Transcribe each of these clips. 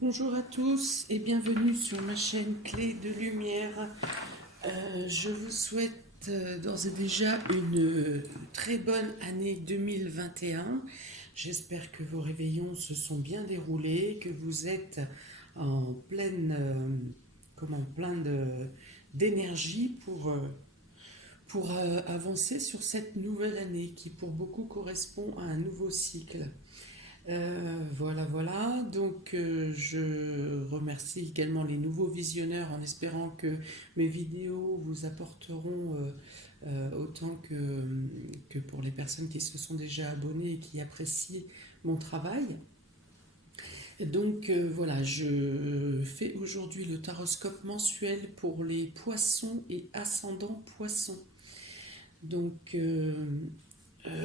Bonjour à tous et bienvenue sur ma chaîne Clé de Lumière. Je vous souhaite d'ores et déjà une très bonne année 2021. J'espère que vos réveillons se sont bien déroulés, que vous êtes en pleine, d'énergie pour avancer sur cette nouvelle année qui pour beaucoup correspond à un nouveau cycle. Voilà. Donc, je remercie également les nouveaux visionneurs en espérant que mes vidéos vous apporteront autant que pour les personnes qui se sont déjà abonnées et qui apprécient mon travail. Donc, voilà, je fais aujourd'hui le taroscope mensuel pour les poissons et ascendants poissons. Donc,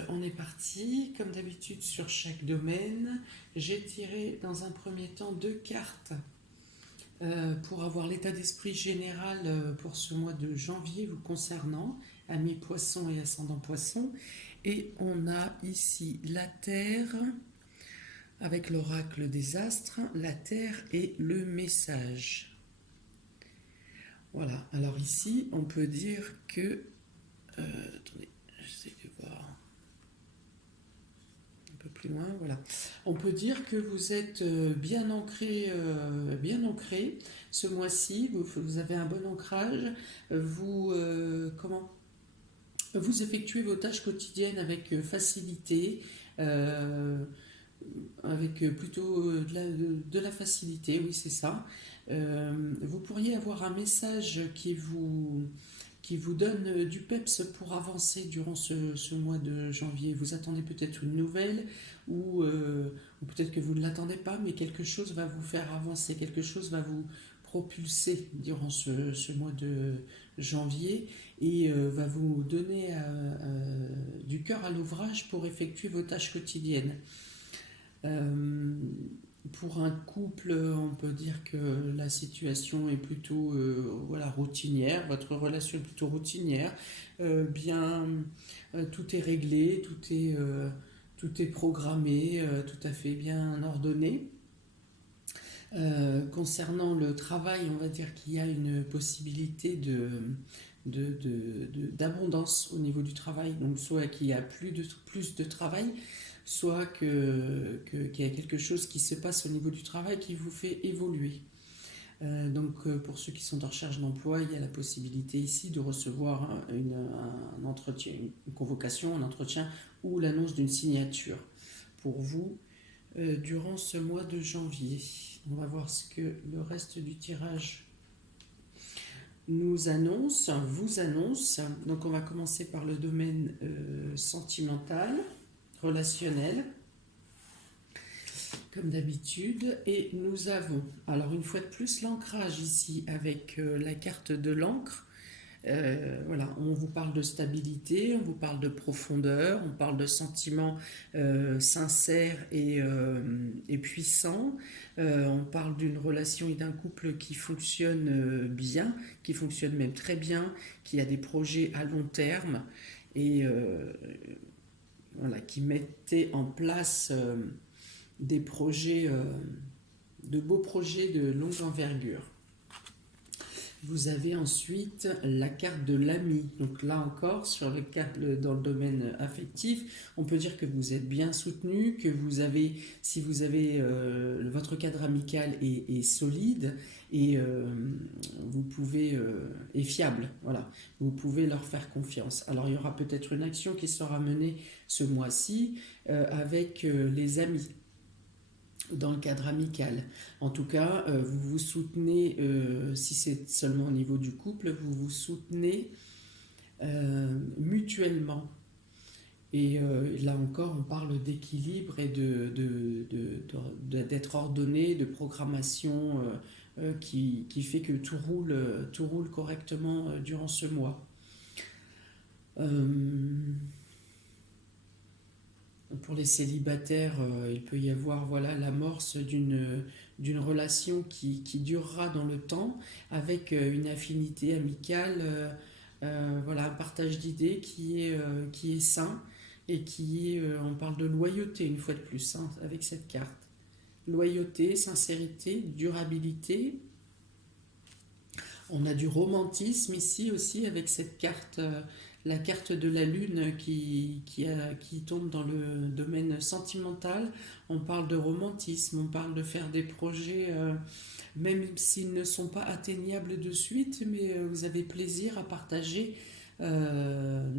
on est parti, comme d'habitude, sur chaque domaine. J'ai tiré dans un premier temps 2 cartes pour avoir l'état d'esprit général pour ce mois de janvier vous concernant, amis poissons et ascendants poissons. Et on a ici la Terre avec l'oracle des astres, la Terre et le message. Voilà, alors ici on peut dire que... attendez, j'essaie de voir plus loin, voilà. On peut dire que vous êtes bien ancré ce mois-ci. Vous avez un bon ancrage. Vous effectuez vos tâches quotidiennes avec facilité, euh, avec plutôt de la facilité. Oui, c'est ça. Vous pourriez avoir un message qui vous donne du peps pour avancer durant ce mois de janvier. Vous attendez peut-être une nouvelle ou peut-être que vous ne l'attendez pas, mais quelque chose va vous faire avancer, quelque chose va vous propulser durant ce mois de janvier et va vous donner du cœur à l'ouvrage pour effectuer vos tâches quotidiennes. Euh, pour un couple, on peut dire que la situation est plutôt voilà, routinière, votre relation est plutôt routinière, tout est réglé, tout est programmé, tout à fait bien ordonné. Concernant le travail, on va dire qu'il y a une possibilité d'abondance au niveau du travail, donc soit qu'il y a plus de travail, soit qu'il y a quelque chose qui se passe au niveau du travail qui vous fait évoluer. Pour ceux qui sont en recherche d'emploi, il y a la possibilité ici de recevoir un entretien, une convocation, un entretien ou l'annonce d'une signature pour vous durant ce mois de janvier. On va voir ce que le reste du tirage nous annonce, vous annonce. Donc on va commencer par le domaine sentimental, relationnel, comme d'habitude. Et nous avons, alors une fois de plus, l'ancrage ici avec la carte de l'encre. Voilà, on vous parle de stabilité, on vous parle de profondeur, on parle de sentiments sincères et puissants. On parle d'une relation et d'un couple qui fonctionne bien, qui fonctionne même très bien, qui a des projets à long terme et voilà, qui mettait en place des projets, de beaux projets de longue envergure. Vous avez ensuite la carte de l'ami. Donc là encore, dans le domaine affectif, on peut dire que vous êtes bien soutenu, que vous avez, si vous avez votre cadre amical est solide et vous pouvez est fiable. Voilà, vous pouvez leur faire confiance. Alors il y aura peut-être une action qui sera menée ce mois-ci avec les amis dans le cadre amical. En tout cas, vous vous soutenez, si c'est seulement au niveau du couple, vous vous soutenez mutuellement. Et là encore, on parle d'équilibre et d'être ordonné, de programmation qui fait que tout roule correctement durant ce mois. Pour les célibataires, il peut y avoir voilà, l'amorce d'une relation qui durera dans le temps avec une affinité amicale, voilà, un partage d'idées qui est sain et on parle de loyauté une fois de plus hein, avec cette carte. loyauté, sincérité, durabilité. On a du romantisme ici aussi avec cette carte, la carte de la lune qui tombe dans le domaine sentimental. On parle de romantisme, on parle de faire des projets, même s'ils ne sont pas atteignables de suite, mais vous avez plaisir à partager euh,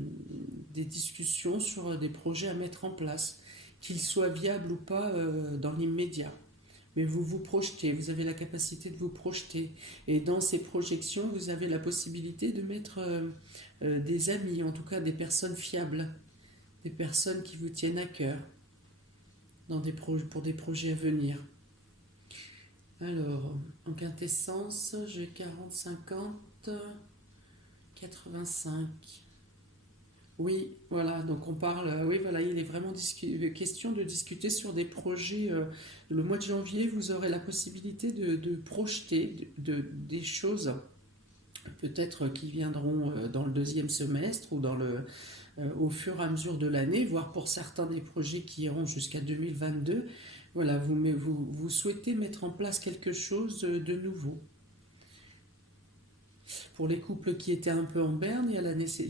des discussions sur des projets à mettre en place, qu'ils soient viables ou pas dans l'immédiat. Mais vous vous projetez, vous avez la capacité de vous projeter. Et dans ces projections, vous avez la possibilité de mettre des amis, en tout cas des personnes fiables, des personnes qui vous tiennent à cœur pour des projets à venir. Alors, en quintessence, j'ai 40, 50, 85. Oui, voilà, donc on parle, oui, voilà, il est vraiment question de discuter sur des projets. Le mois de janvier, vous aurez la possibilité de projeter des choses, peut-être qui viendront dans le deuxième semestre ou au fur et à mesure de l'année, voire pour certains des projets qui iront jusqu'à 2022. Voilà, vous souhaitez mettre en place quelque chose de nouveau. Pour les couples qui étaient un peu en berne, il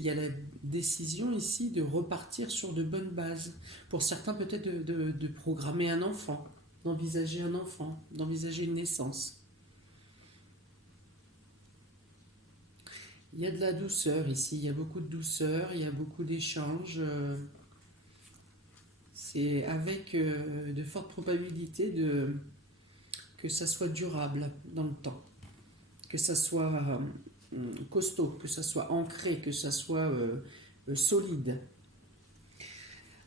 y a la décision ici de repartir sur de bonnes bases. Pour certains, peut-être de programmer un enfant, d'envisager une naissance. Il y a de la douceur ici, il y a beaucoup de douceur, il y a beaucoup d'échanges. C'est avec de fortes probabilités que ça soit durable dans le temps, que ça soit costaud, que ça soit ancré, que ça soit solide.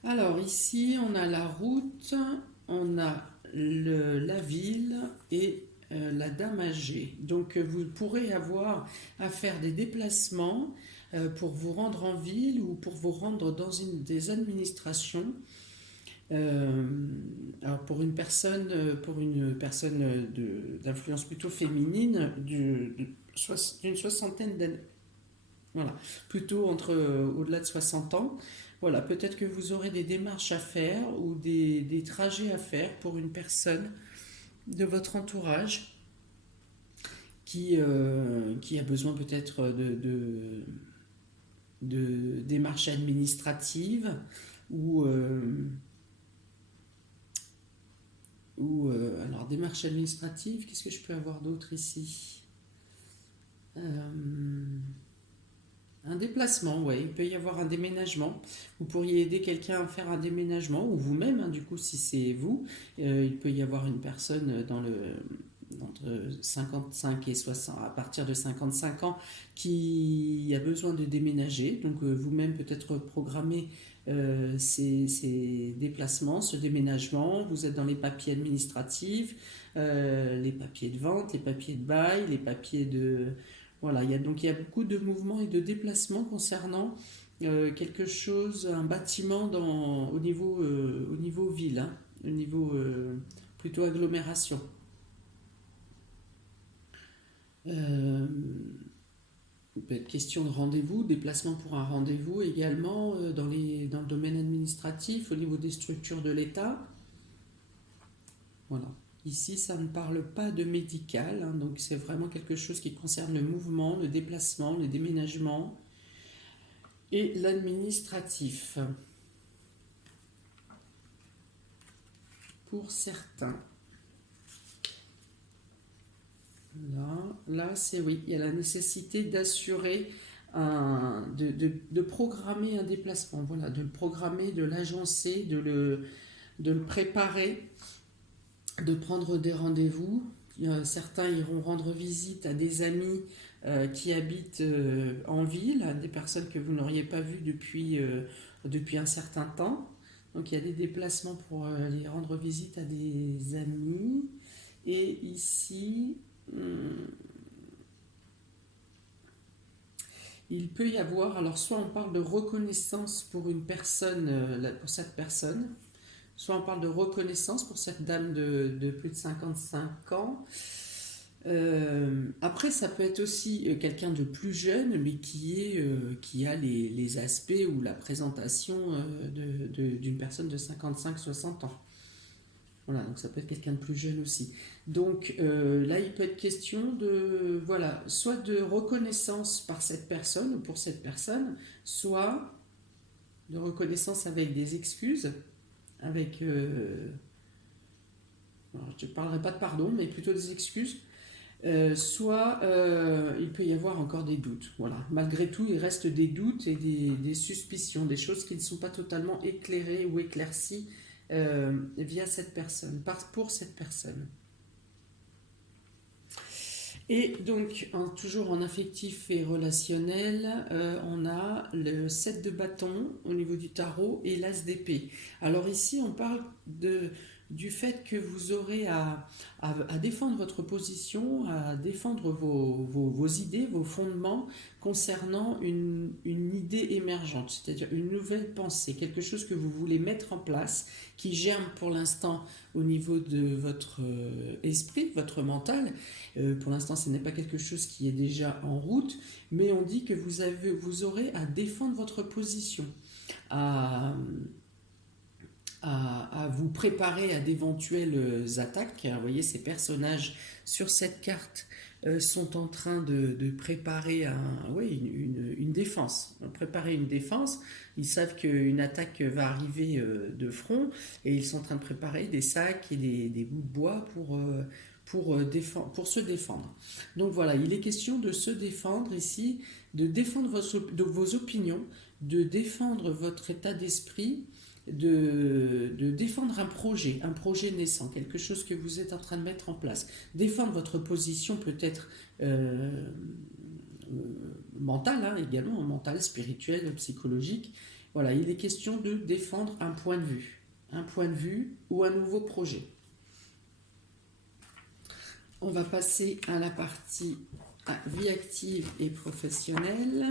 Alors ici, on a la route, on a la ville et la dame âgée. Donc vous pourrez avoir à faire des déplacements pour vous rendre en ville ou pour vous rendre dans des administrations. Alors pour une personne d'influence plutôt féminine, d'une soixantaine d'années, voilà, plutôt au-delà de 60 ans. Voilà, peut-être que vous aurez des démarches à faire ou des trajets à faire pour une personne de votre entourage qui a besoin peut-être de démarches administratives ou, alors démarches administratives, qu'est-ce que je peux avoir d'autre ici? Un déplacement, oui, il peut y avoir un déménagement. Vous pourriez aider quelqu'un à faire un déménagement, ou vous-même, hein, du coup, si c'est vous. Il peut y avoir une personne entre 55 et 60, à partir de 55 ans, qui a besoin de déménager. Donc vous-même peut-être programmer ces déplacements, ce déménagement. Vous êtes dans les papiers administratifs, les papiers de vente, les papiers de bail, les papiers de... Voilà, il y a beaucoup de mouvements et de déplacements concernant quelque chose, un bâtiment au niveau ville, hein, au niveau plutôt agglomération. Euh, peut être question de rendez-vous, déplacement pour un rendez-vous également dans le domaine administratif, au niveau des structures de l'État. Voilà. Ici, ça ne parle pas de médical, hein, donc c'est vraiment quelque chose qui concerne le mouvement, le déplacement, le déménagement et l'administratif pour certains. Là c'est oui, il y a la nécessité d'assurer de programmer un déplacement, voilà, de le programmer, de l'agencer, de le préparer, de prendre des rendez-vous. Certains iront rendre visite à des amis qui habitent en ville, des personnes que vous n'auriez pas vues depuis un certain temps. Donc il y a des déplacements pour aller rendre visite à des amis. Et ici, il peut y avoir, alors soit on parle de reconnaissance pour une personne, pour cette personne, soit on parle de reconnaissance pour cette dame de plus de 55 ans. Après, ça peut être aussi quelqu'un de plus jeune, mais qui a les aspects ou la présentation d'une personne de 55-60 ans. Voilà, donc ça peut être quelqu'un de plus jeune aussi. Donc là, il peut être question de, voilà, soit de reconnaissance par cette personne ou pour cette personne, soit de reconnaissance avec des excuses, avec, alors, je ne parlerai pas de pardon, mais plutôt des excuses. Soit il peut y avoir encore des doutes. Voilà. Malgré tout, il reste des doutes et des suspicions, des choses qui ne sont pas totalement éclairées ou éclaircies via cette personne, pour cette personne. Et donc, toujours en affectif et relationnel, on a le 7 de bâton au niveau du tarot et l'as d'épée. Alors ici, on parle du fait que vous aurez à défendre votre position, à défendre vos idées, vos fondements concernant une idée émergente, c'est-à-dire une nouvelle pensée, quelque chose que vous voulez mettre en place, qui germe pour l'instant au niveau de votre esprit, votre mental. Pour l'instant, ce n'est pas quelque chose qui est déjà en route, mais on dit que vous aurez à défendre votre position, à, à vous préparer à d'éventuelles attaques. Vous voyez, ces personnages sur cette carte sont en train de préparer une défense. Préparer une défense. Ils savent qu'une attaque va arriver de front et ils sont en train de préparer des sacs et des bouts de bois pour se défendre. Donc voilà, il est question de se défendre ici, de défendre vos opinions, de défendre votre état d'esprit, de défendre un projet naissant, quelque chose que vous êtes en train de mettre en place. Défendre votre position peut-être mentale, hein, également, mentale, spirituelle, psychologique. Voilà, il est question de défendre un point de vue ou un nouveau projet. On va passer à la partie vie active et professionnelle.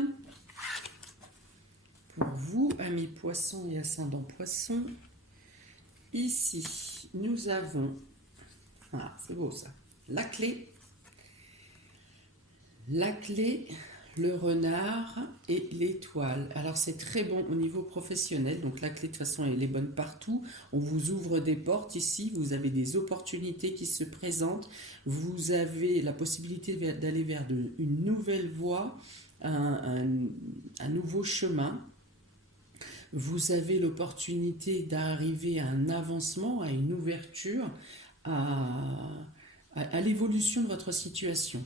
Pour vous, amis poissons et ascendants poissons, ici, nous avons, c'est beau ça, la clé, le renard et l'étoile. Alors c'est très bon au niveau professionnel, donc la clé de toute façon elle est bonne partout, on vous ouvre des portes ici, vous avez des opportunités qui se présentent, vous avez la possibilité d'aller vers une nouvelle voie, un nouveau chemin. Vous avez l'opportunité d'arriver à un avancement, à une ouverture, à l'évolution de votre situation.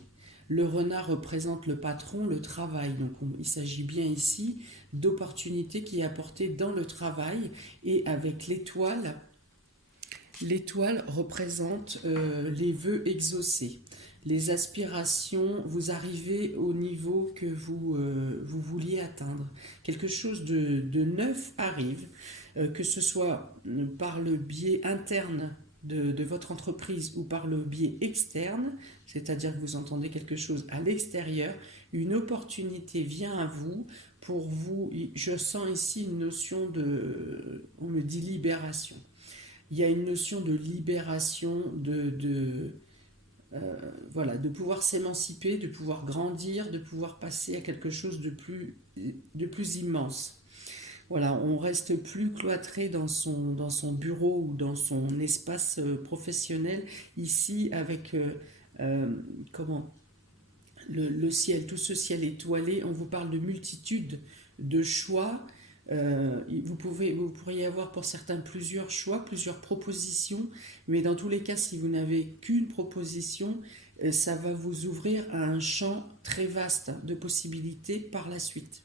Le renard représente le patron, le travail. Donc il s'agit bien ici d'opportunités qui est apportée dans le travail. Et avec l'étoile, l'étoile représente les vœux exaucés. Les aspirations, vous arrivez au niveau que vous vouliez atteindre. Quelque chose de neuf arrive, que ce soit par le biais interne de votre entreprise ou par le biais externe, c'est-à-dire que vous entendez quelque chose à l'extérieur, une opportunité vient à vous. Pour vous, je sens ici une notion on me dit libération. Il y a une notion de libération, voilà, de pouvoir s'émanciper, de pouvoir grandir, de pouvoir passer à quelque chose de plus immense. Voilà, on reste plus cloîtré dans son bureau ou dans son espace professionnel, ici avec le ciel, tout ce ciel étoilé, on vous parle de multitude de choix. Vous pourriez avoir pour certains plusieurs choix, plusieurs propositions, mais dans tous les cas, si vous n'avez qu'une proposition, ça va vous ouvrir à un champ très vaste de possibilités par la suite.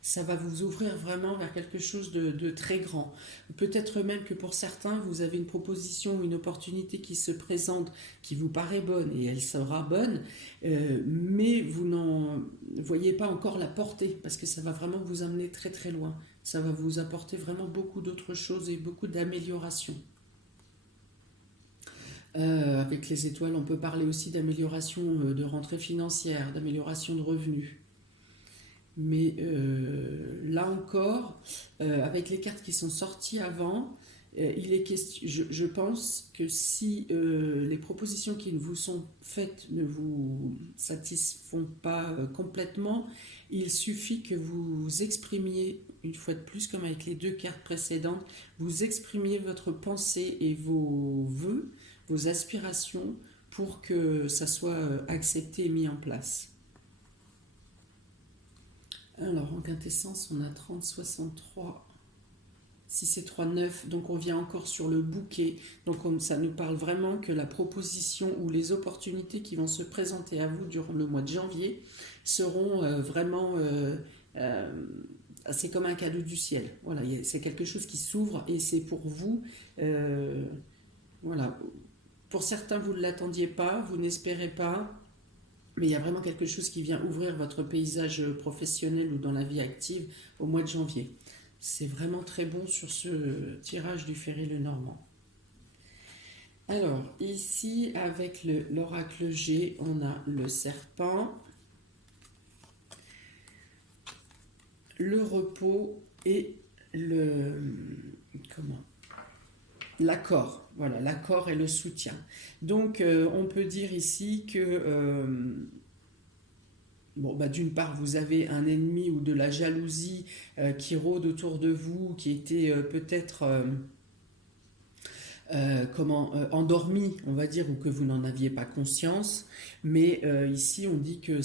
Ça va vous ouvrir vraiment vers quelque chose de très grand. Peut-être même que pour certains, vous avez une proposition ou une opportunité qui se présente, qui vous paraît bonne, et elle sera bonne, mais vous n'en voyez pas encore la portée, parce que ça va vraiment vous amener très très loin. Ça va vous apporter vraiment beaucoup d'autres choses et beaucoup d'améliorations. Avec les étoiles, on peut parler aussi d'amélioration de rentrée financière, d'amélioration de revenus. Mais là encore, avec les cartes qui sont sorties avant, je pense que si les propositions qui vous sont faites ne vous satisfont pas complètement, il suffit que vous exprimiez, une fois de plus, comme avec les deux cartes précédentes, vous exprimiez votre pensée et vos vœux, vos aspirations, pour que ça soit accepté et mis en place. Alors, en quintessence, on a 30, 63, 6 et 3, 9. Donc, on vient encore sur le bouquet. Donc, ça nous parle vraiment que la proposition ou les opportunités qui vont se présenter à vous durant le mois de janvier seront vraiment... c'est comme un cadeau du ciel. Voilà, c'est quelque chose qui s'ouvre et c'est pour vous. Voilà. Pour certains, vous ne l'attendiez pas, vous n'espérez pas. Mais il y a vraiment quelque chose qui vient ouvrir votre paysage professionnel ou dans la vie active au mois de janvier. C'est vraiment très bon sur ce tirage du Ferry-Lenormand. Alors, ici, avec l'oracle G, on a le serpent, le repos et l'accord. Voilà, l'accord et le soutien. Donc, on peut dire ici que, d'une part, vous avez un ennemi ou de la jalousie qui rôde autour de vous, qui était peut-être endormi, on va dire, ou que vous n'en aviez pas conscience. Mais ici, on dit que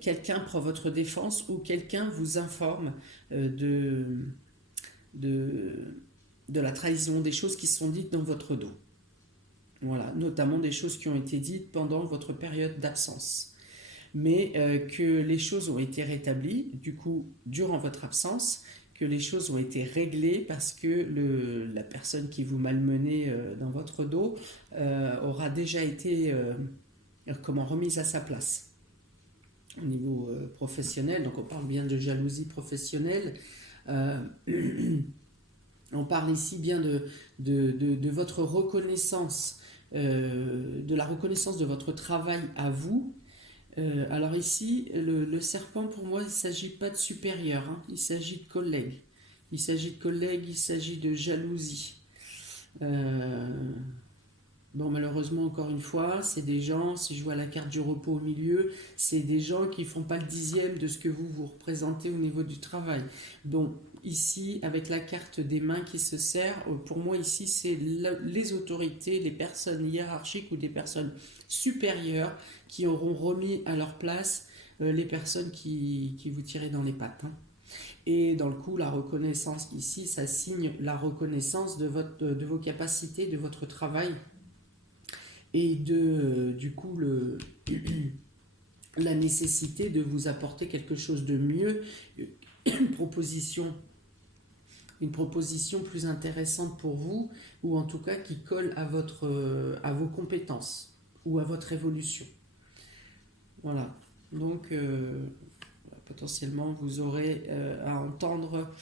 quelqu'un prend votre défense ou quelqu'un vous informe de la trahison, des choses qui sont dites dans votre dos. Voilà, notamment des choses qui ont été dites pendant votre période d'absence. Mais que les choses ont été rétablies, du coup, durant votre absence, que les choses ont été réglées parce que la personne qui vous malmenait dans votre dos aura déjà été remise à sa place. Au niveau professionnel, donc on parle bien de jalousie professionnelle, on parle ici bien de votre reconnaissance, de la reconnaissance de votre travail à vous. Alors ici, le serpent, pour moi, il ne s'agit pas de supérieur, hein, il s'agit de collègue. Il s'agit de jalousie. Malheureusement, encore une fois, c'est des gens, si je vois la carte du repos au milieu, c'est des gens qui ne font pas le dixième de ce que vous représentez au niveau du travail. Donc ici, avec la carte des mains qui se serrent, pour moi ici, c'est les autorités, les personnes hiérarchiques ou des personnes supérieures qui auront remis à leur place les personnes qui vous tiraient dans les pattes. Hein. Et dans le coup, la reconnaissance ici, ça signe la reconnaissance de vos capacités, de votre travail. Et du coup, la nécessité de vous apporter quelque chose de mieux, une proposition plus intéressante pour vous, ou en tout cas qui colle à vos compétences ou à votre évolution. Voilà, donc potentiellement vous aurez à entendre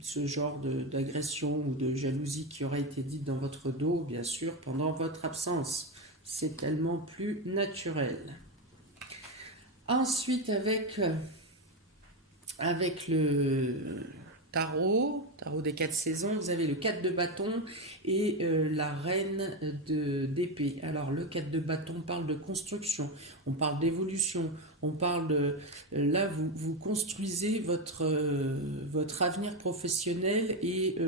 ce genre d'agression ou de jalousie qui aurait été dite dans votre dos, bien sûr, pendant votre absence. C'est tellement plus naturel. Ensuite, avec le tarot des 4 saisons, vous avez le 4 de bâton et la reine d'épée. Alors le 4 de bâton parle de construction, on parle d'évolution, on parle de... Là, vous construisez votre avenir professionnel et...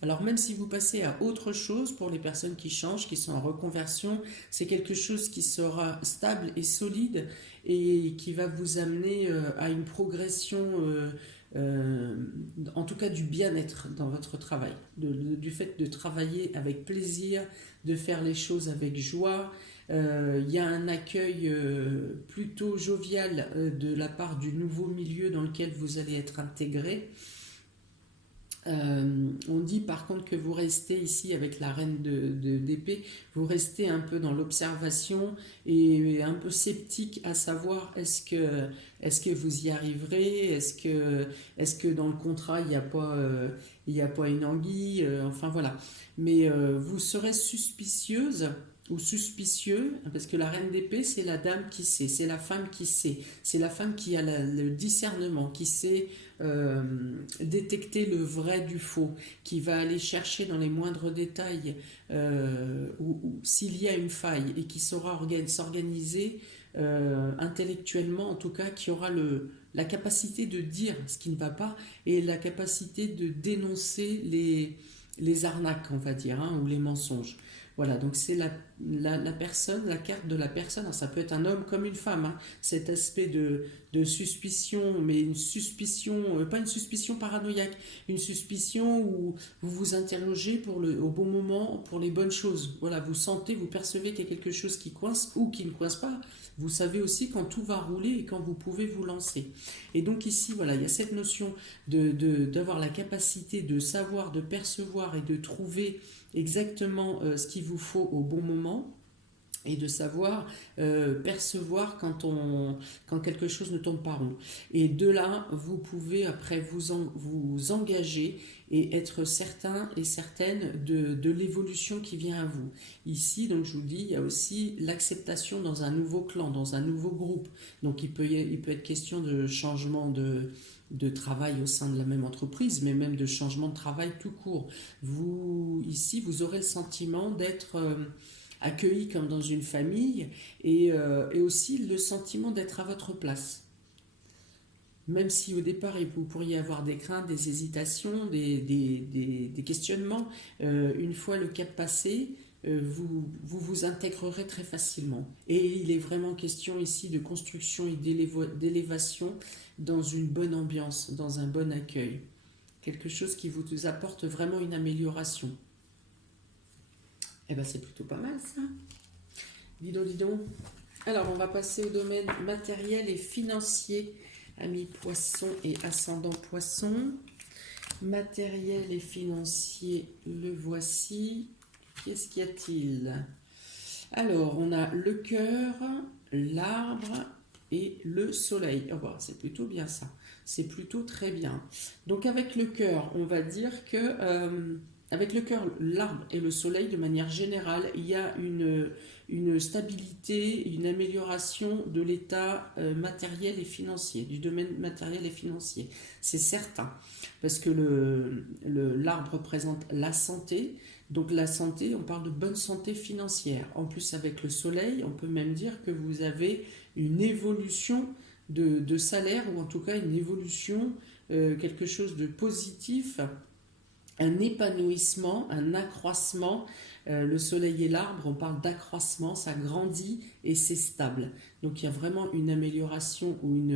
alors même si vous passez à autre chose, pour les personnes qui changent, qui sont en reconversion, c'est quelque chose qui sera stable et solide et qui va vous amener à une progression, en tout cas du bien-être dans votre travail, du fait de travailler avec plaisir, de faire les choses avec joie. Il y a un accueil plutôt jovial de la part du nouveau milieu dans lequel vous allez être intégré. On dit par contre que vous restez ici avec la reine d'épée, vous restez un peu dans l'observation et un peu sceptique à savoir est-ce que vous y arriverez, est-ce que dans le contrat il n'y a pas une anguille, enfin voilà. Mais vous serez suspicieuse ou suspicieux, parce que la reine d'épée, c'est la dame qui sait, c'est la femme qui sait, c'est la femme qui a le discernement, qui sait détecter le vrai du faux, qui va aller chercher dans les moindres détails ou s'il y a une faille et qui saura s'organiser intellectuellement, en tout cas, qui aura la capacité de dire ce qui ne va pas et la capacité de dénoncer les arnaques, on va dire, hein, ou les mensonges. Voilà, donc c'est la personne, la carte de la personne. Alors ça peut être un homme comme une femme, hein, cet aspect de suspicion, mais une suspicion, pas une suspicion paranoïaque, une suspicion où vous vous interrogez au bon moment pour les bonnes choses. Voilà, vous sentez, vous percevez qu'il y a quelque chose qui coince ou qui ne coince pas. Vous savez aussi quand tout va rouler et quand vous pouvez vous lancer. Et donc ici, voilà, il y a cette notion d'avoir la capacité de savoir, de percevoir et de trouver exactement ce qu'il vous faut au bon moment et de savoir percevoir quand quelque chose ne tombe pas rond. Et de là, vous pouvez après vous engager et être certain et certaine de l'évolution qui vient à vous. Ici, donc je vous dis, il y a aussi l'acceptation dans un nouveau clan, dans un nouveau groupe. Donc il peut être question de changement de travail au sein de la même entreprise, mais même de changement de travail tout court. Ici, vous aurez le sentiment d'être accueilli comme dans une famille et aussi le sentiment d'être à votre place. Même si au départ vous pourriez avoir des craintes, des hésitations, des questionnements, une fois le cap passé, vous intégrerez très facilement. Et il est vraiment question ici de construction et d'élévation dans une bonne ambiance, dans un bon accueil. Quelque chose qui vous apporte vraiment une amélioration. Eh bien c'est plutôt pas mal ça. Dis donc. Alors on va passer au domaine matériel et financier. Amis poisson et ascendant poisson. Matériel et financier, le voici. Qu'est-ce qu'y a-t-il? Alors, on a le cœur, l'arbre et le soleil. Oh bah, c'est plutôt bien ça. C'est plutôt très bien. Donc avec le cœur, on va dire que avec le cœur, l'arbre et le soleil, de manière générale, il y a une stabilité, une amélioration de l'état matériel et financier, du domaine matériel et financier. C'est certain, parce que l'arbre représente la santé. Donc la santé, on parle de bonne santé financière. En plus, avec le soleil, on peut même dire que vous avez une évolution de salaire, ou en tout cas une évolution, quelque chose de positif, un épanouissement, un accroissement. Le soleil et l'arbre, on parle d'accroissement, ça grandit et c'est stable. Donc il y a vraiment une amélioration ou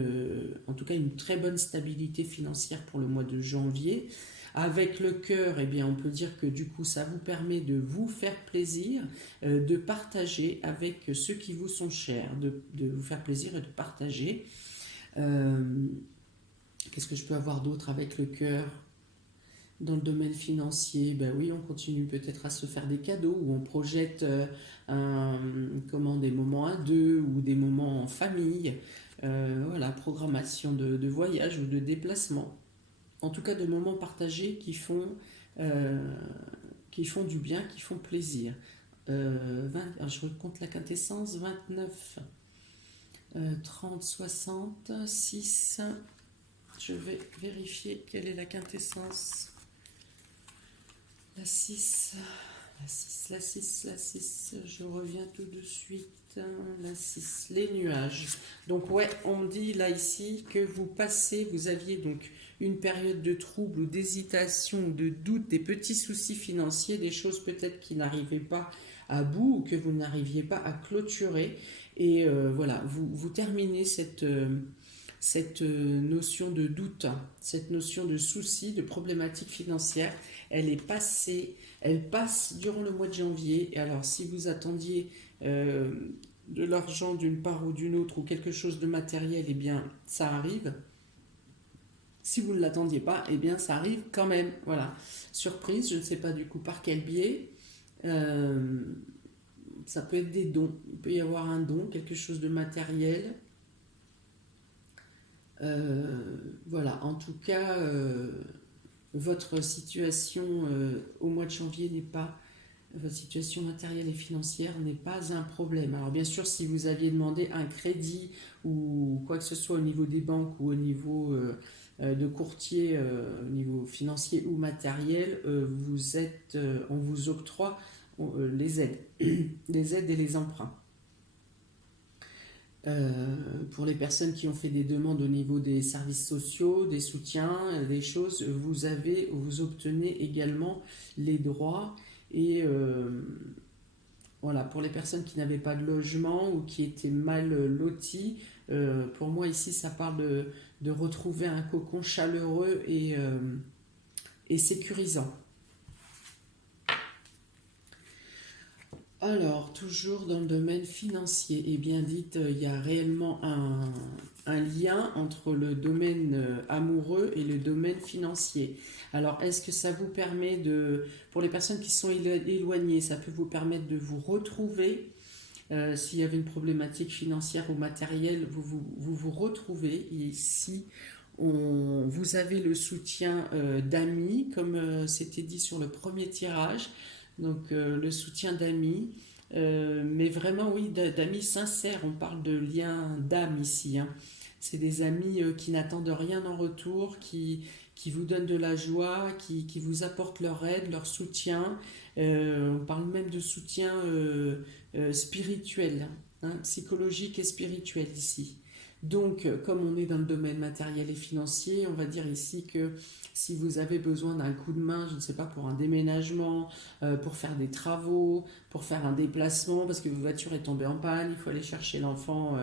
en tout cas une très bonne stabilité financière pour le mois de janvier. Avec le cœur, eh bien, on peut dire que du coup, ça vous permet de vous faire plaisir, de partager avec ceux qui vous sont chers, de vous faire plaisir et de partager. Qu'est-ce que je peux avoir d'autre avec le cœur? Dans le domaine financier, ben oui, on continue peut-être à se faire des cadeaux, ou on projette des moments à deux, ou des moments en famille, voilà, programmation de voyage ou de déplacement. En tout cas, de moments partagés qui font du bien, qui font plaisir. Alors je compte la quintessence, 29, 30, 60, 6. Je vais vérifier quelle est la quintessence. La 6, la 6, la 6, la 6, je reviens tout de suite. La 6, les nuages. Donc ouais, on dit là ici que vous aviez donc une période de trouble ou d'hésitation ou de doute, des petits soucis financiers, des choses peut-être qui n'arrivaient pas à bout ou que vous n'arriviez pas à clôturer. Et voilà, vous terminez cette notion de doute, cette notion de souci, de problématique financière, elle est passée, elle passe durant le mois de janvier. Et alors, si vous attendiez de l'argent d'une part ou d'une autre, ou quelque chose de matériel, eh bien, ça arrive. Si vous ne l'attendiez pas, eh bien, ça arrive quand même. Voilà. Surprise, je ne sais pas du coup par quel biais. Ça peut être des dons. Il peut y avoir un don, quelque chose de matériel. Voilà, en tout cas, votre situation au mois de janvier n'est pas votre situation matérielle et financière n'est pas un problème. Alors bien sûr, si vous aviez demandé un crédit ou quoi que ce soit au niveau des banques ou au niveau de courtier, au niveau financier ou matériel, on vous octroie les aides, les aides et les emprunts. Pour les personnes qui ont fait des demandes au niveau des services sociaux, des soutiens, des choses, vous obtenez également les droits. Et voilà, pour les personnes qui n'avaient pas de logement ou qui étaient mal loties, pour moi ici ça parle de retrouver un cocon chaleureux et sécurisant. Alors, toujours dans le domaine financier, et bien dit, il y a réellement un lien entre le domaine amoureux et le domaine financier. Alors, est-ce que ça vous permet pour les personnes qui sont éloignées, ça peut vous permettre de vous retrouver s'il y avait une problématique financière ou matérielle, vous retrouvez ici. Vous avez le soutien d'amis, comme c'était dit sur le premier tirage. Donc le soutien d'amis, mais vraiment oui, d'amis sincères. On parle de liens d'âme ici, hein. C'est des amis qui n'attendent rien en retour, qui vous donnent de la joie, qui vous apportent leur aide, leur soutien. On parle même de soutien spirituel, hein, psychologique et spirituel ici. Donc, comme on est dans le domaine matériel et financier, on va dire ici que si vous avez besoin d'un coup de main, je ne sais pas, pour un déménagement, pour faire des travaux, pour faire un déplacement, parce que votre voiture est tombée en panne, il faut aller chercher l'enfant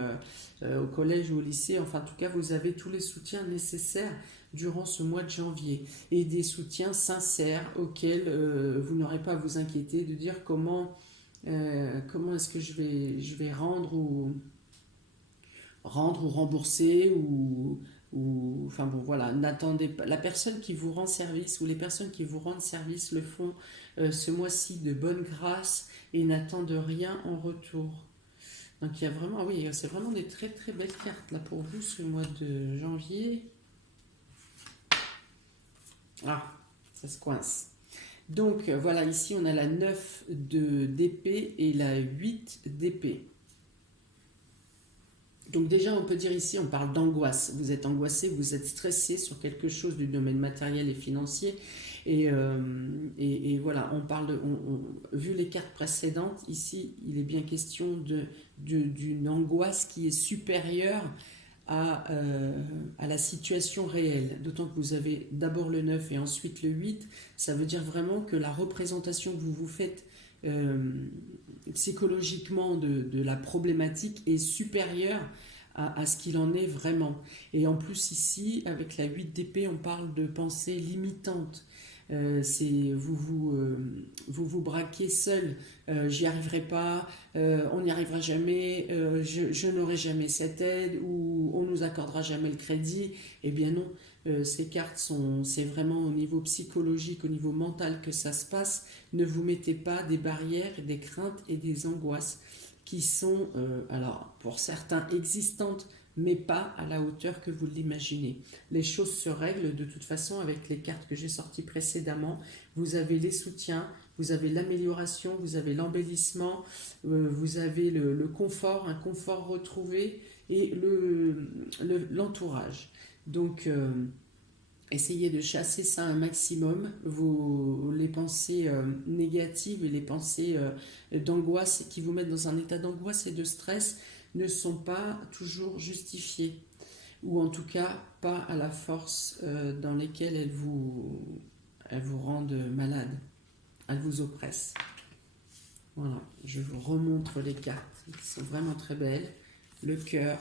au collège ou au lycée, enfin en tout cas, vous avez tous les soutiens nécessaires durant ce mois de janvier et des soutiens sincères auxquels vous n'aurez pas à vous inquiéter de dire comment est-ce que je vais rendre ou rembourser enfin bon voilà, n'attendez pas. La personne qui vous rend service ou les personnes qui vous rendent service le font ce mois-ci de bonne grâce et n'attendent rien en retour. Donc il y a vraiment, oui, c'est vraiment des très très belles cartes là pour vous ce mois de janvier. Ah, ça se coince. Donc voilà, ici on a la 9 d'épée et la 8 d'épée. Donc déjà, on peut dire ici, on parle d'angoisse. Vous êtes angoissé, vous êtes stressé sur quelque chose du domaine matériel et financier. Et voilà, on parle vu les cartes précédentes, ici, il est bien question d'une angoisse qui est supérieure à la situation réelle. D'autant que vous avez d'abord le 9 et ensuite le 8. Ça veut dire vraiment que la représentation que vous vous faites psychologiquement de la problématique est supérieure à ce qu'il en est vraiment. Et en plus ici, avec la 8 d'épée, on parle de pensée limitante. Vous braquez seul, j'y arriverai pas, on n'y arrivera jamais, je n'aurai jamais cette aide ou on nous accordera jamais le crédit. Eh bien non, ces cartes c'est vraiment au niveau psychologique, au niveau mental que ça se passe. Ne vous mettez pas des barrières, des craintes et des angoisses qui sont, alors pour certains existantes, mais pas à la hauteur que vous l'imaginez. Les choses se règlent de toute façon avec les cartes que j'ai sorties précédemment. Vous avez les soutiens, vous avez l'amélioration, vous avez l'embellissement, vous avez le confort, un confort retrouvé et l'entourage. Donc, essayez de chasser ça un maximum, les pensées négatives et les pensées d'angoisse qui vous mettent dans un état d'angoisse et de stress ne sont pas toujours justifiées, ou en tout cas pas à la force dans lesquelles elles vous rendent malade, elles vous oppressent. Voilà, je vous remontre les cartes, qui sont vraiment très belles. Le cœur,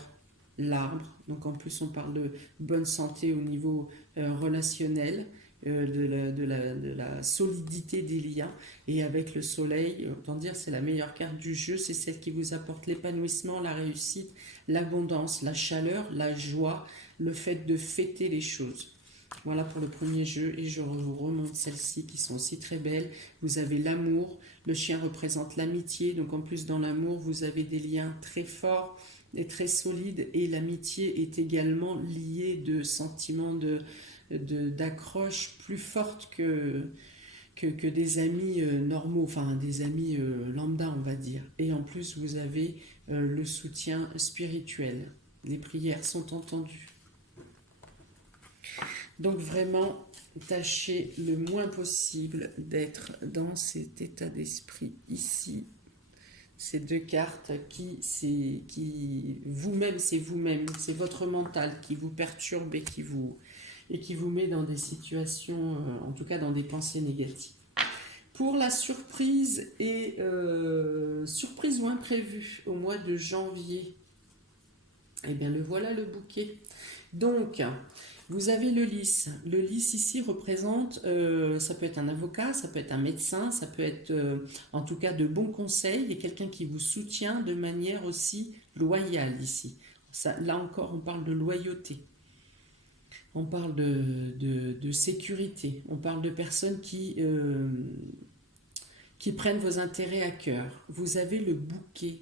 l'arbre, donc en plus on parle de bonne santé au niveau relationnel, de la solidité des liens, et avec le soleil, autant dire c'est la meilleure carte du jeu, c'est celle qui vous apporte l'épanouissement, la réussite, l'abondance, la chaleur, la joie, le fait de fêter les choses. Voilà pour le premier jeu, et je vous remonte celles-ci qui sont aussi très belles. Vous avez l'amour, le chien représente l'amitié, donc en plus dans l'amour vous avez des liens très forts et très solides, et l'amitié est également liée de sentiments d'accroche plus forte que que des amis normaux, enfin des amis lambda, on va dire. Et en plus, vous avez le soutien spirituel. Les prières sont entendues. Donc vraiment, tâchez le moins possible d'être dans cet état d'esprit ici. Ces deux cartes qui vous-même, c'est votre mental qui vous perturbe et qui vous met dans des situations, en tout cas dans des pensées négatives. Pour la surprise et surprise ou imprévue au mois de janvier, eh bien le voilà le bouquet. Donc, vous avez le lys. Le lys ici représente, ça peut être un avocat, ça peut être un médecin, ça peut être en tout cas de bons conseils et quelqu'un qui vous soutient de manière aussi loyale ici. Ça, là encore, on parle de loyauté. On parle de sécurité. On parle de personnes qui prennent vos intérêts à cœur. Vous avez le bouquet.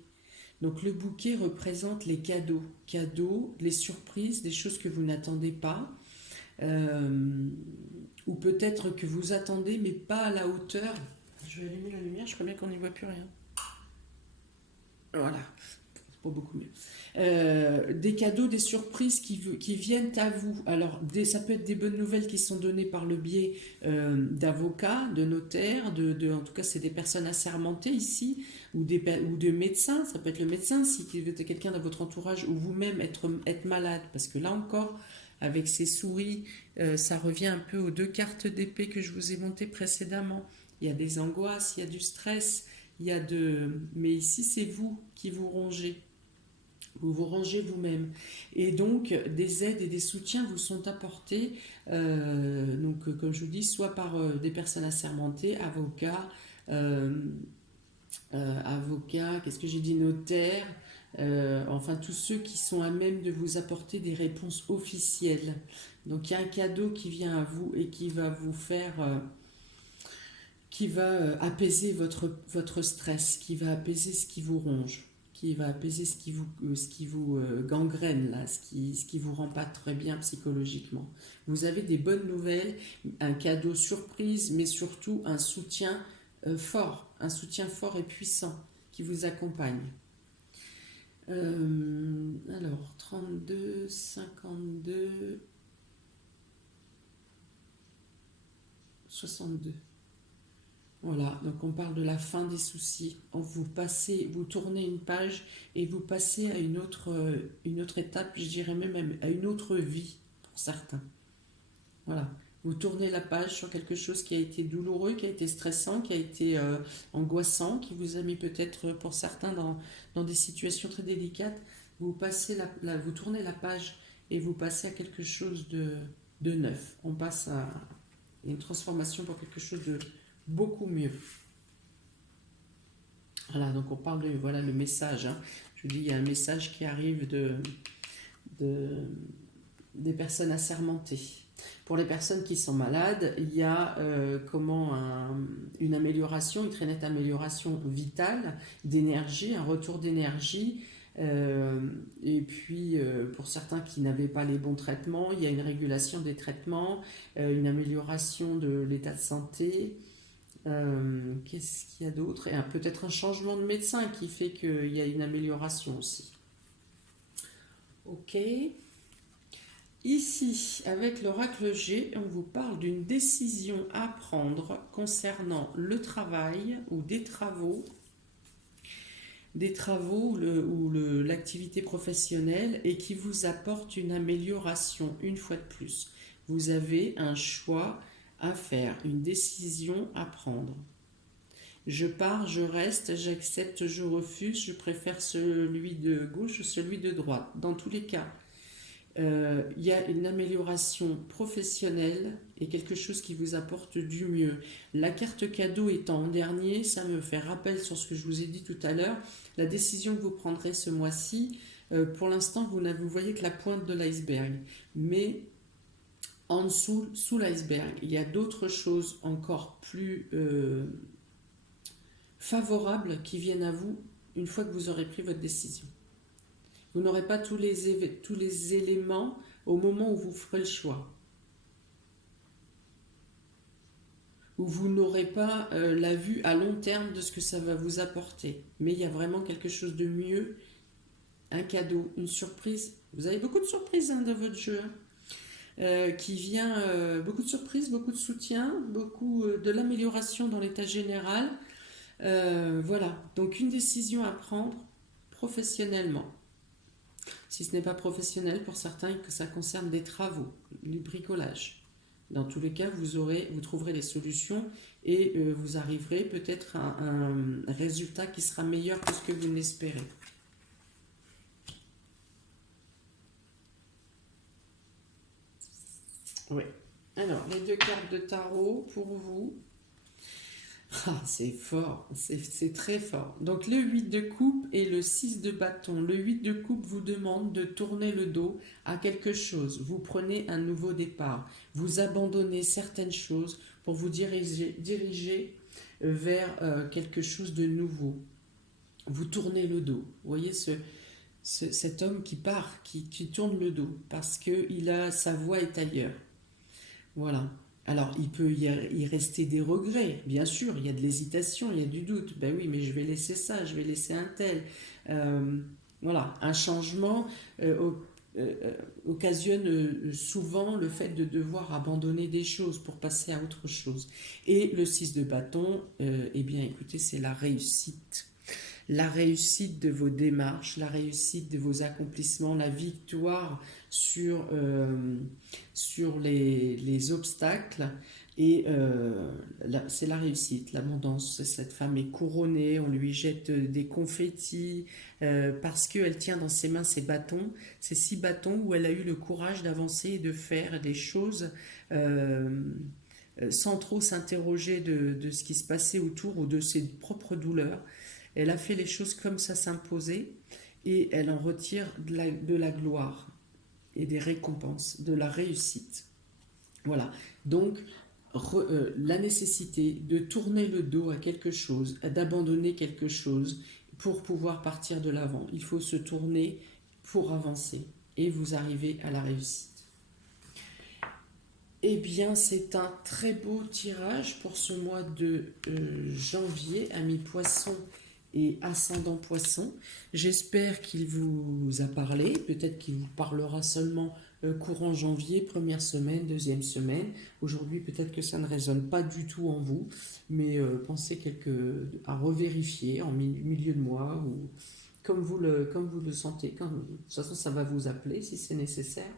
Donc le bouquet représente les cadeaux. Cadeaux, les surprises, des choses que vous n'attendez pas. Ou peut-être que vous attendez mais pas à la hauteur. Je vais allumer la lumière, je crois bien qu'on n'y voit plus rien. Voilà, c'est pas beaucoup mieux. Des cadeaux, des surprises qui viennent à vous. Alors ça peut être des bonnes nouvelles qui sont données par le biais d'avocats, de notaires, en tout cas c'est des personnes assermentées ici, ou de médecins. Ça peut être le médecin si vous êtes quelqu'un dans votre entourage, ou vous-même être malade, parce que là encore, avec ces souris, ça revient un peu aux deux cartes d'épée que je vous ai montées précédemment. Il y a des angoisses, il y a du stress, mais ici c'est vous qui vous rongez. Vous vous rangez vous-même. Et donc, des aides et des soutiens vous sont apportés, donc, comme je vous dis, soit par des personnes assermentées, avocats, qu'est-ce que j'ai dit, notaires, enfin tous ceux qui sont à même de vous apporter des réponses officielles. Donc il y a un cadeau qui vient à vous et qui va vous faire, qui va apaiser votre stress, qui va apaiser ce qui vous ronge, qui va apaiser ce qui vous gangrène là, ce qui vous rend pas très bien psychologiquement. Vous avez des bonnes nouvelles, un cadeau surprise, mais surtout un soutien fort et puissant qui vous accompagne. Alors, 32, 52, 62. Voilà, donc on parle de la fin des soucis. Vous tournez une page et vous passez à une autre étape, je dirais même à une autre vie pour certains. Voilà, vous tournez la page sur quelque chose qui a été douloureux, qui a été stressant, qui a été angoissant, qui vous a mis peut-être pour certains dans des situations très délicates. Vous tournez la page et vous passez à quelque chose de neuf. On passe à une transformation pour quelque chose de beaucoup mieux. Voilà, donc on parle de, voilà le message. Hein. Je vous dis, il y a un message qui arrive des personnes assermentées. Pour les personnes qui sont malades, il y a une amélioration, une très nette amélioration vitale, d'énergie, un retour d'énergie. Et puis, pour certains qui n'avaient pas les bons traitements, il y a une régulation des traitements, une amélioration de l'état de santé. Qu'est-ce qu'il y a d'autre? Et peut-être un changement de médecin qui fait qu'il y a une amélioration aussi. Ok. Ici, avec l'oracle G, on vous parle d'une décision à prendre concernant le travail ou des travaux ou l'activité professionnelle et qui vous apporte une amélioration une fois de plus. Vous avez un choix à faire, une décision à prendre. Je pars, je reste, j'accepte, je refuse, je préfère celui de gauche ou celui de droite. Dans tous les cas, il y a une amélioration professionnelle et quelque chose qui vous apporte du mieux. La carte cadeau étant en dernier, ça me fait rappel sur ce que je vous ai dit tout à l'heure. La décision que vous prendrez ce mois-ci, pour l'instant, vous voyez que la pointe de l'iceberg. Mais en dessous, sous l'iceberg, il y a d'autres choses encore plus favorables qui viennent à vous une fois que vous aurez pris votre décision. Vous n'aurez pas tous les éléments au moment où vous ferez le choix. où vous n'aurez pas la vue à long terme de ce que ça va vous apporter. Mais il y a vraiment quelque chose de mieux, un cadeau, une surprise. Vous avez beaucoup de surprises dans votre jeu, hein, qui vient, beaucoup de surprises, beaucoup de soutien, beaucoup de l'amélioration dans l'état général. Voilà, donc une décision à prendre professionnellement. Si ce n'est pas professionnel, pour certains, que ça concerne des travaux, du bricolage. Dans tous les cas, vous trouverez les solutions et vous arriverez peut-être à un résultat qui sera meilleur que ce que vous n'espérez. Oui. Alors, les 2 cartes de tarot pour vous. Ah, c'est fort, c'est très fort. Donc le 8 de coupe et le 6 de bâton. Le 8 de coupe vous demande de tourner le dos à quelque chose. Vous prenez un nouveau départ. Vous abandonnez certaines choses pour vous diriger vers quelque chose de nouveau. Vous tournez le dos. Vous voyez cet homme qui part, qui tourne le dos parce que sa voix est ailleurs. Voilà. Alors, il peut y rester des regrets, bien sûr, il y a de l'hésitation, il y a du doute. Ben oui, mais je vais laisser ça, je vais laisser un tel. Euh, voilà, un changement occasionne souvent le fait de devoir abandonner des choses pour passer à autre chose. Et le 6 de bâton, eh bien, écoutez, c'est la réussite. La réussite de vos démarches, la réussite de vos accomplissements, la victoire sur les obstacles. Et c'est la réussite, l'abondance. Cette femme est couronnée, on lui jette des confettis parce qu'elle tient dans ses mains ses bâtons, ces 6 bâtons où elle a eu le courage d'avancer et de faire des choses sans trop s'interroger de ce qui se passait autour ou de ses propres douleurs. Elle a fait les choses comme ça s'imposait et elle en retire de la gloire et des récompenses, de la réussite. Voilà. Donc, la nécessité de tourner le dos à quelque chose, d'abandonner quelque chose pour pouvoir partir de l'avant. Il faut se tourner pour avancer et vous arrivez à la réussite. Eh bien, c'est un très beau tirage pour ce mois de janvier, amis poissons et ascendant poisson. J'espère qu'il vous a parlé, peut-être qu'il vous parlera seulement courant janvier, première semaine, deuxième semaine. Aujourd'hui, peut-être que ça ne résonne pas du tout en vous, mais pensez à revérifier en milieu de mois ou comme vous le sentez. De toute façon, ça va vous appeler si c'est nécessaire.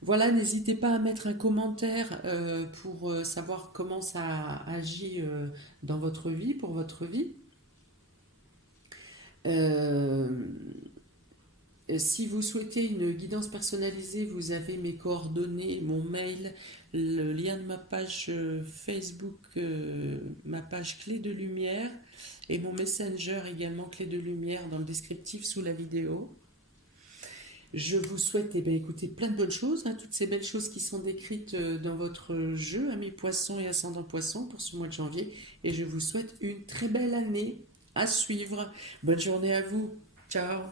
Voilà, n'hésitez pas à mettre un commentaire pour savoir comment ça agit dans votre vie, pour votre vie. Si vous souhaitez une guidance personnalisée, vous avez mes coordonnées, mon mail, le lien de ma page Facebook, ma page Clé de Lumière et mon Messenger également Clé de Lumière dans le descriptif sous la vidéo. Je vous souhaite écoutez, plein de bonnes choses, hein, toutes ces belles choses qui sont décrites dans votre jeu, amis poissons et ascendant poissons pour ce mois de janvier. Et je vous souhaite une très belle année à suivre. Bonne journée à vous. Ciao.